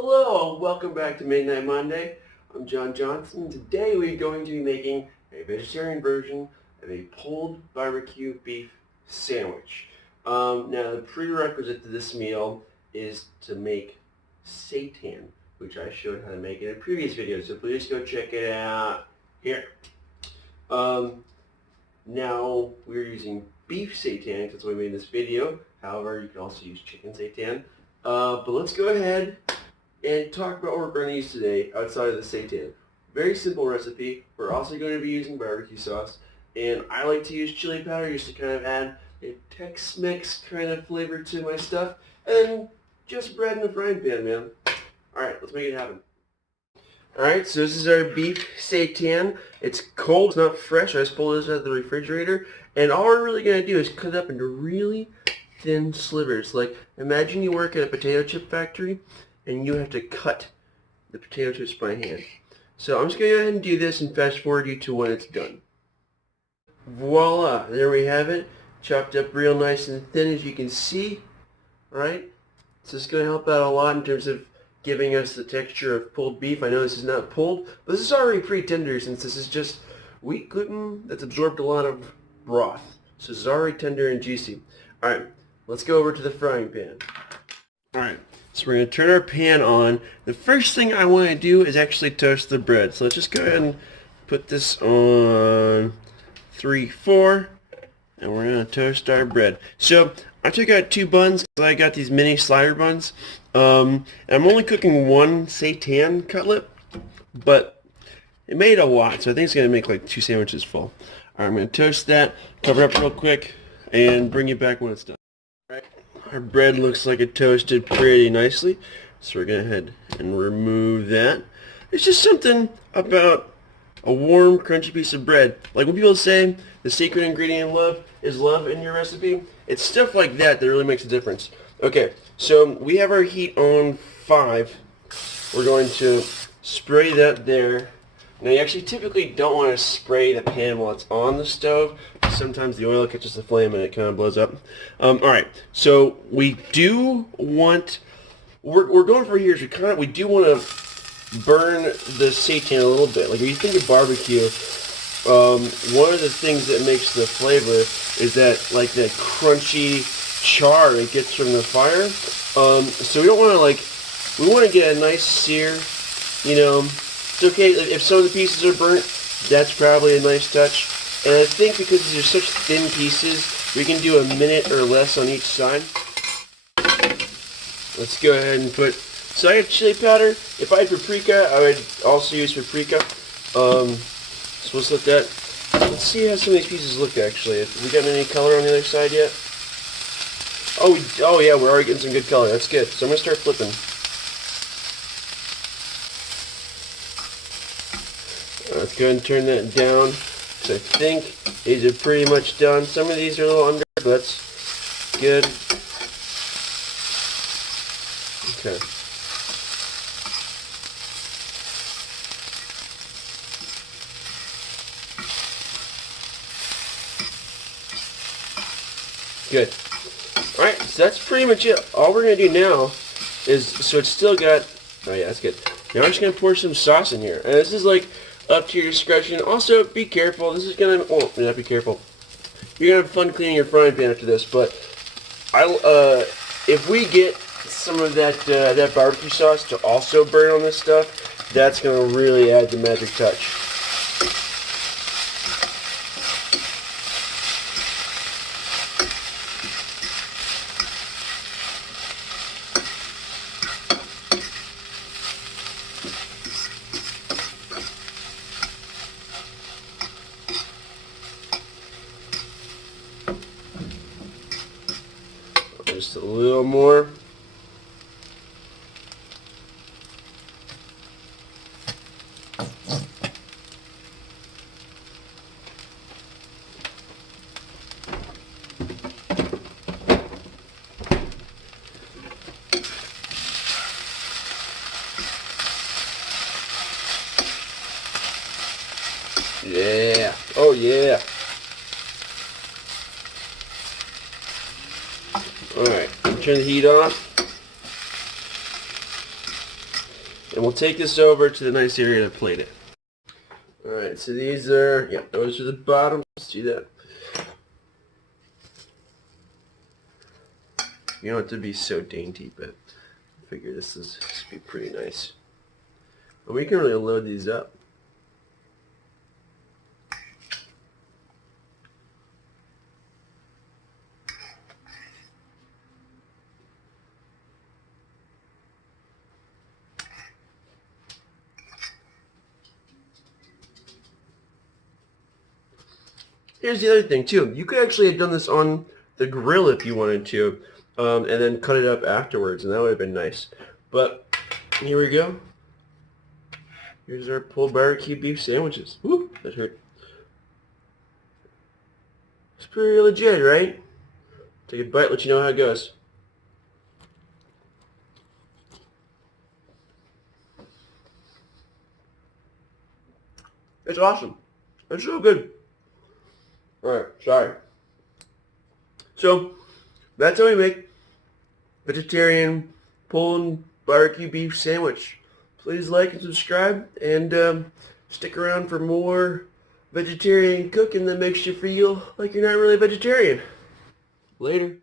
Hello, welcome back to Midnight Monday. I'm John Johnson. Today we're going to be making a vegetarian version of a pulled barbecue beef sandwich. Now the prerequisite to this meal is to make seitan, which I showed how to make in a previous video, so please go check it out here. Now we're using beef seitan, that's why we made this video. However, you can also use chicken seitan. But let's go ahead and talk about what we're going to use today outside of the seitan. Very simple recipe. We're also going to be using barbecue sauce, and I like to use chili powder just to kind of add a Tex-Mex kind of flavor to my stuff, and then just bread in a frying pan, man. Alright, let's make it happen. Alright, so this is our beef seitan. It's cold, it's not fresh. I just pulled this out of the refrigerator, and all we're really going to do is cut it up into really thin slivers. Like, imagine you work at a potato chip factory, and you have to cut the potato chips by hand. So I'm just going to go ahead and do this and fast forward you to when it's done. Voila, there we have it. Chopped up real nice and thin, as you can see. Alright, so it's going to help out a lot in terms of giving us the texture of pulled beef. I know this is not pulled, but this is already pretty tender since this is just wheat gluten that's absorbed a lot of broth. So this is already tender and juicy. Alright, let's go over to the frying pan. Alright, so we're going to turn our pan on. The first thing I want to do is actually toast the bread. So let's just go ahead and put this on 3-4, and we're going to toast our bread. So I took out 2 buns because I got these mini slider buns. And I'm only cooking 1 seitan cutlet, but it made a lot, so I think it's going to make like 2 sandwiches full. Alright, I'm going to toast that, cover it up real quick, and bring it back when it's done. Alright, our bread looks like it toasted pretty nicely, so we're going to head and remove that. It's just something about a warm, crunchy piece of bread. Like when people say the secret ingredient in love is love in your recipe, it's stuff like that that really makes a difference. Okay, so we have our heat on 5. We're going to spray that there. Now you actually typically don't want to spray the pan while it's on the stove. Sometimes the oil catches the flame and it kind of blows up. Alright, so we do want, we're going for here is we do want to burn the seitan a little bit. Like when you think of barbecue, one of the things that makes the flavor is that like that crunchy char it gets from the fire. So we don't want to we want to get a nice sear, you know. It's okay if some of the pieces are burnt, that's probably a nice touch. And I think because these are such thin pieces, we can do a minute or less on each side. Let's go ahead and put, so I have chili powder. If I had paprika, I would also use paprika. So let's let that, let's see how some of these pieces look actually. Have we gotten any color on the other side yet? Oh yeah, we're already getting some good color. That's good. So I'm going to start flipping. Let's go ahead and turn that down. So I think these are pretty much done. Some of these are a little under, but that's good. Okay. Good. Alright, so that's pretty much it. All we're going to do now is, so it's still got, oh yeah, that's good. Now I'm just going to pour some sauce in here. And this is like up to your discretion. Also, be careful. This is going to, oh, not be careful. You're going to have fun cleaning your frying pan after this, but if we get some of that, that barbecue sauce to also burn on this stuff, that's going to really add the magic touch. Just a little more. Yeah. Oh yeah. Alright, turn the heat off. And we'll take this over to the nice area to plate it. Alright, so these are, yeah, those are the bottoms. See that? You don't have to be so dainty, but I figure this should be pretty nice. And we can really load these up. Here's the other thing too. You could actually have done this on the grill if you wanted to, and then cut it up afterwards, and that would have been nice. But here we go. Here's our pulled barbecue beef sandwiches. Woo, that hurt. It's pretty legit, right? Take a bite, let you know how it goes. It's awesome. It's so good. Alright, sorry. So, that's how we make vegetarian pulled barbecue beef sandwich. Please like and subscribe, and stick around for more vegetarian cooking that makes you feel like you're not really a vegetarian. Later.